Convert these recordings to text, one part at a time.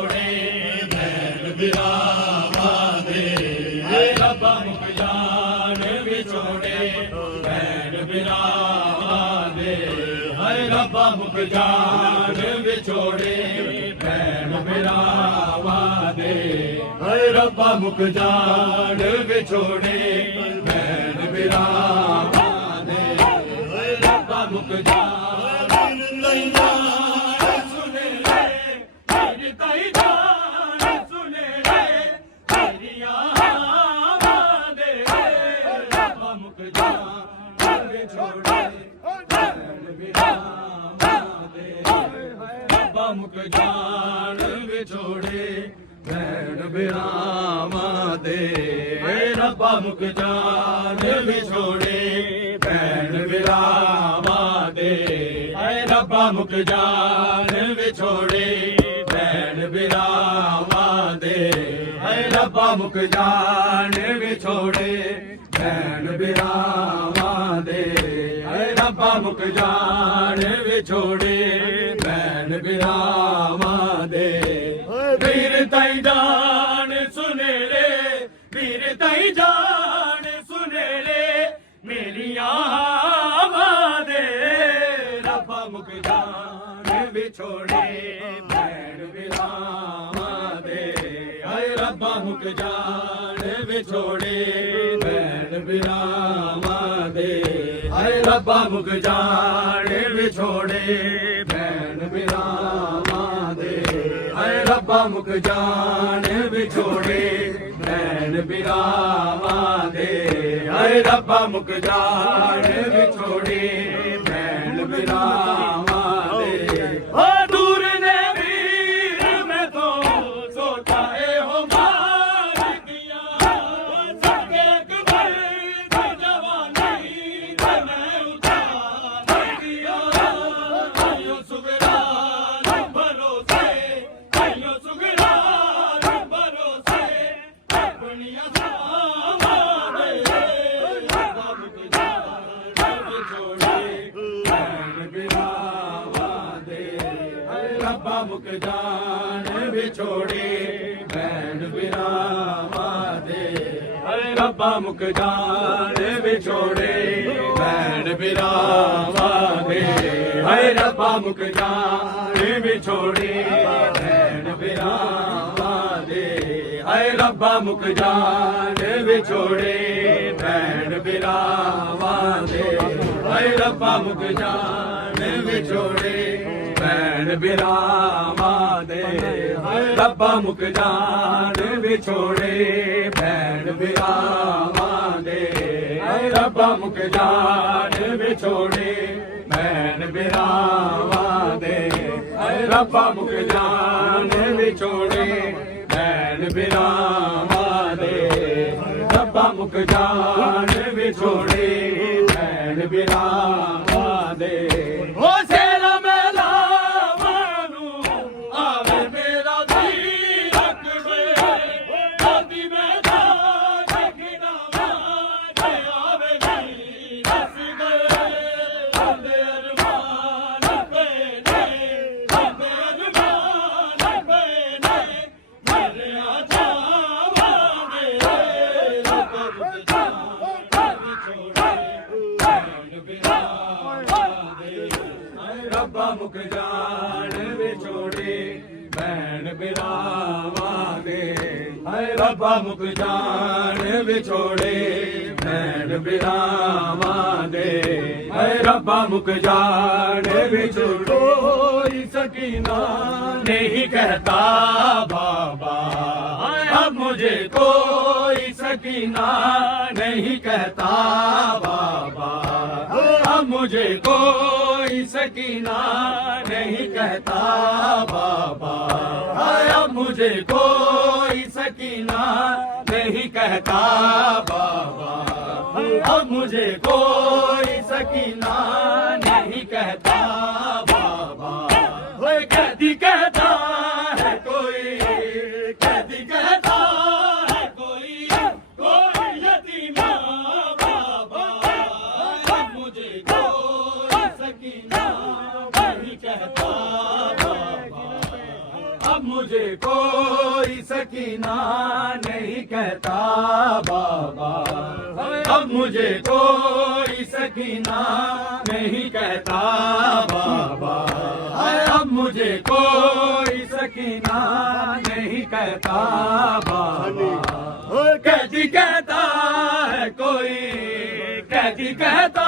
ਵਿਛੋੜੇ ਭੈਣ ਭਰਾਵਾਂ ਦੇ ਹਾਏ ਰੱਬਾ ਮੁਖ ਜਾਣ ਵਿਛੋੜੇ ਭੈਣ ਭਰਾਵਾਂ ਦੇ ਹਾਏ ਰੱਬਾ ਮੁਖ ਜਾਣ ਵਿਛੋੜੇ ਭੈਣ ਭਰਾਵਾਂ ਦੇ ਹਾਏ ਰੱਬਾ ਮੁਖ ਜਾਣ ਵਿਛੋੜੇ ਭੈਣ ਭਰਾਵਾਂ ਦੇ ਹਾਏ ਰੱਬਾ ਮੁਖ ਜਾਣ ਮੁਖ ਜਾਣ ਵਿਛੋੜੇ ਭੈਣ ਭਰਾਵਾਂ ਦੇ ਰੱਬਾ ਮੁਖ ਜਾਣ ਵਿਛੋੜੇ ਭੈਣ ਭਰਾਵਾਂ ਦੇ ਹਾਏ ਰੱਬਾ ਮੁਖ ਜਾਣ ਵਿਛੋੜੇ ਭੈਣ ਭਰਾਵਾਂ ਦੇ ਹਾਏ ਰੱਬਾ ਮੁਖ ਜਾਣ ਵਿਛੋੜੇ ਭੈਣ ਭਰਾਵਾਂ ਦੇ ਹਾਏ ਰੱਬਾ ਮੁਖ ਜਾਣ ਵਿਛੋੜੇ ਭੈਣ ਭਰਾਵਾਂ ਦੇ ਵੀਰ ਤਾਈ ਜਾਨ ਸੁਨੇਰੇ ਵੀਰ ਤਾਈ ਜਾਨ ਸੁਨੇਰੇ ਮੇਰੀਆਂ ਆਵਾਂ ਦੇ ਰੱਬਾ ਮੁਖ ਜਾਣ ਵਿਛੋੜੇ ਭੈਣ ਭਰਾਵਾਂ ਦੇ ਹਾਏ ਰੱਬਾ ਮੁਖ ਜਾਣ ਵਿਛੋੜੇ ਭੈਣ ਭਰਾਵਾਂ ਦੇ ਹਾਏ ਰੱਬਾ ਮੁਖ ਜਾਣ ਵਿਛੋੜੇ ਭੈਣ ਭਰਾਵਾਂ ਦੇ ਹਾਏ ਰੱਬਾ ਮੁਖ ਜਾਣ ਵਿਛੋੜੇ ਭੈਣ ਭਰਾਵਾਂ ਦੇ ਹਾਏ ਰੱਬਾ ਮੁਖ ਜਾਣ ਵਿਛੋੜੇ ਭੈਣ ਭਰਾਵਾਂ ਦੇ ਓ ਦੂਰ ਨੇ ਵੀਰ ਮੈਂ ਤੋਂ ਸੋਚਾ ਇਹੋ ਮਾਰਦੀਆਂ ਸਕੇ ਕਬਰ ਦੀ ਜਵਾਨੀ ਤੇ ਮੈਂ ਉਤਾਰ ਗਿਆ ਆਇਓ ਸੁਗਰਾ ਭਰੋਸੇ ਆਇਓ ਸੁਗਰਾ ਭਰੋਸੇ ਆਪਣੀਆਂ ਸਾਵਾਂ ਦੇ ਰੱਬਾ ਮੁਖ ਜਾਣ ਵਿਛੋੜੇ ਭੈਣ ਭਰਾਵਾਂ ਦੇ ਹਾਏ ਰੱਬਾ ਮੁਖ ਜਾਣ ਵਿਛੋੜੇ ਭੈਣ ਭਰਾਵਾਂ ਦੇ ਹਾਏ ਰੱਬਾ ਮੁਖ ਜਾਣ ਵਿਛੋੜੇ ਭੈਣ ਭਰਾਵਾਂ ਦੇ ਹਾਏ ਰੱਬਾ ਮੁਖ ਜਾਣ ਵਿਛੋੜੇ ਭੈਣ ਭਰਾਵਾਂ ਦੇ ਹਾਏ ਰੱਬਾ ਮੁਖ ਜਾਣ ਵਿਛੋੜੇ ਭੈਣ ਭਰਾਵਾਂ ਦੇ ਹਾਏ ਰੱਬਾ ਮੁਖ ਜਾਣ ਵਿਛੋੜੇ ਭੈਣ ਭਰਾਵਾਂ ਦੇ ਹਾਏ ਰੱਬਾ ਮੁਖ ਜਾਣ ਵਿਛੋੜੇ ਭੈਣ ਭਰਾਵਾਂ ਦੇ ਹਾਏ ਰੱਬਾ ਮੁਖ ਜਾਣ ਵਿਛੋੜੇ ਭੈਣ ਭਰਾਵਾਂ ਦੇ ਹਾਏ ਰੱਬਾ ਮੁਖ ਜਾਣ ਵਿਛੋੜੇ ਭੈਣ ਭਰਾਵਾਂ ਦੇ ਰੱਬਾ ਮੁਖ ਜਾਣ ਵਿਛੋੜੇ ਭੈਣ ਭਰਾਵਾਂ ਦੇ ਓ ਸੇਰਾ ਮੇਲਾ ਨੂੰ ਆਵੇ ਮੇਰਾ ਜੀ ਰੱਖਵੇ ਦਾਦੀ ਮੈਂ ਦਾ ਦੇਖਣਾ ਵਾਜੇ ਆਵੇ ਜੀ ਦੱਸ ਗਏ ਸਾਡੇ ਅਰਮਾਨ ਪਏ ਨੇ ਸਾਡੇ ਅਰਮਾਨ ਪਏ ਨੇ ਮੇਰੇ ਆ ਜਾਵਾਂਗੇ ਰੱਬਾ ਮੁਖ ਜਾਣ ਵਿਛੋੜੇ ਭੈਣ ਭਰਾਵਾਂ ਦੇ ਹਾਏ ਰੱਬਾ ਮੁਖ ਜਾਣ ਵਿਛੋੜੇ ਭੈਣ ਭਰਾਵਾਂ ਦੇ ਹਾਏ ਰੱਬਾ ਮੁਖ ਜਾਣ ਵਿਛੋੜੇ ਭੈਣ ਭਰਾਵਾਂ ਦੇ ਹਾਏ ਰੱਬਾ ਮੁਖ ਜਾਣ ਵਿਛੋੜੇ ਕੋਈ ਸਕੀਨਾ ਨਹੀਂ कहता बाबा अब मुझे कोई सकीना नहीं कहता बाबा अब मुझे कोई सकीना नहीं कहता बाबा अब मुझे कोई सकीना नहीं कहता बाबा अब मुझे कोई सकीना नहीं कहता बाबा कैदी कहता है कोई कैदी कहता है कोई कोई यतीमा बाबा अब मुझे कोई सकीना नहीं कहता बाबा अब अब मुझे कोई सकीना नहीं कहता बाबा, अब मुझे कोई सकीना नहीं कहता बाबा, अब मुझे कोई सकीना नहीं कहता बाबा। कैदी कहता है कोई, कैदी कहता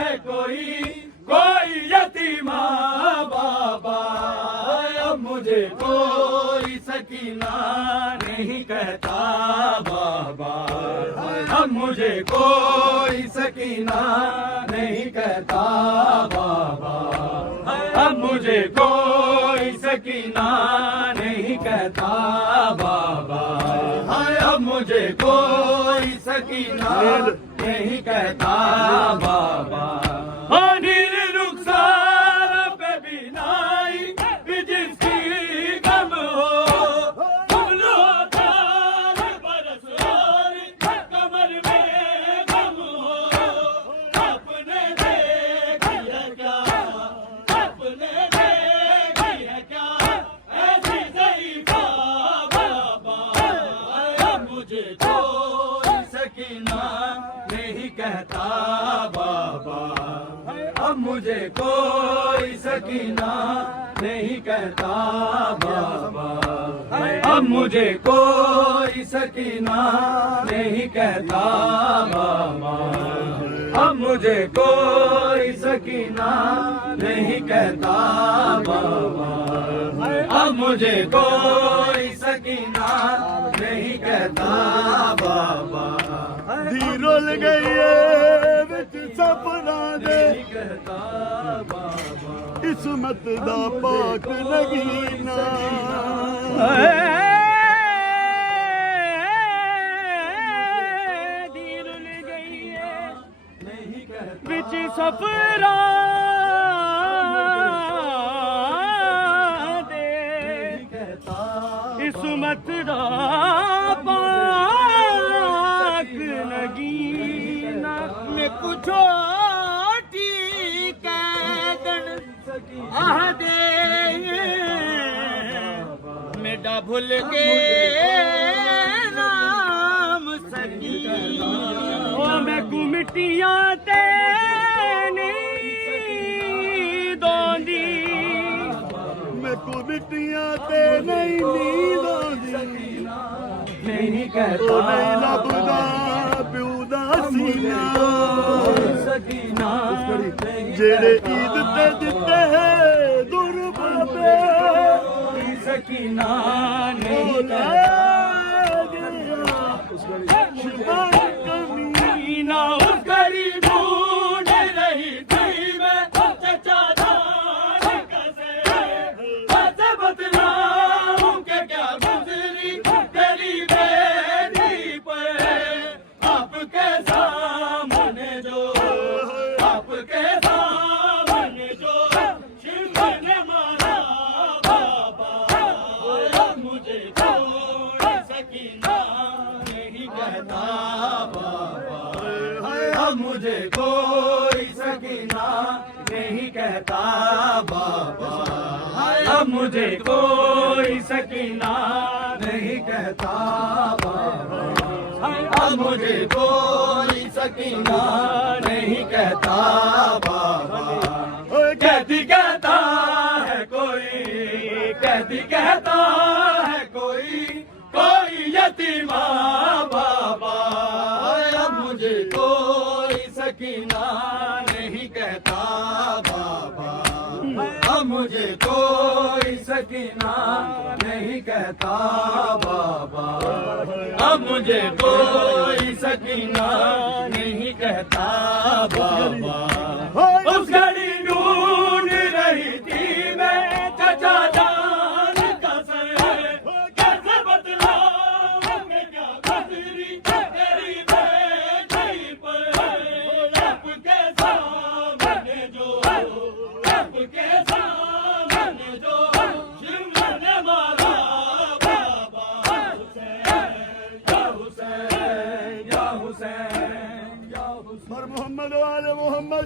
है कोई, कोई यतीमा बाबा, अब मुझे कोई सकीना नहीं कहता बाबा, अब मुझे कोई सकीना नहीं कहता बाबा, अब मुझे कोई सकीना नहीं कहता बाबा, अब मुझे कोई सकीना नहीं कहता बाबा। नीर रुखसार पे बिनाई जिसकी गम हो, फूलो तार बरस और कमर में गम हो, अपने देखी है क्या, अपने देखी है क्या ऐसी ज़ईफ़ा बाबा, अब मुझे कोई सकीना नहीं कहता बाबा, अब मुझे कोई सकीना नहीं कहता बाबा, अब मुझे कोई सकीना नहीं कहता बाबा, अब मुझे कोई सकीना नहीं कहता बाबा, अब मुझे कोई सकीना नहीं कहता बाबा। धीरोल गई है विच सपना दे कहता बाबा, किस्मत दा पाक नगीना, धीरुल गई है नहीं कहता बिच सफरा दे कहता किस्मत दा पाक नगीना, मैं कुछो आह दे मेरा भूल के नाम सकी, ओ मैं गुमटियां ते नहीं दोंदी, मैं को मिट्टियां ते नहीं नींद आंदी, नहीं ओ कहता नहीं लभदा प्यू दा सीना, सकीना जेड़े ईद ते दिते दुर बाबे, सकीना नहीं भोला कहता शिवा कमी ना उस गरीब ढूंढ रही थी मैं चचा जान कैसे बतलाऊं के क्या गुजरी तेरी बेटी पर, आपके सामने जो, आपके सामने जो शिव ने मारा बाबा, अब मुझे कोई सकीना नहीं कहता बाबा, अब मुझे कोई सकीना नहीं कहता बाबा, अब मुझे कोई सकीना नहीं कहता बाबा, अब मुझे कोई सकीना नहीं कहता बाबा। कैदी कहता है कोई, कैदी कहता है कोई, कोई यतीमा बाबा, अब मुझे कोई सकीना नहीं कहता बाबा, अब मुझे कोई सकीना नहीं कहता बाबा, अब मुझे कोई सकीना नहीं कहता बाबा। उस घड़ी ढूंढ रही थी मैं चचा जान का सर, कैसे बतलाऊं मैं क्या गुजरी तेरी बेटी पर, आपके सामने जो, आपके सामने जो शिव ने मारा बाबा, हुसैन या हुसैन या हुसैन या हुसैन। मोहम्मद वाले मोहम्मद।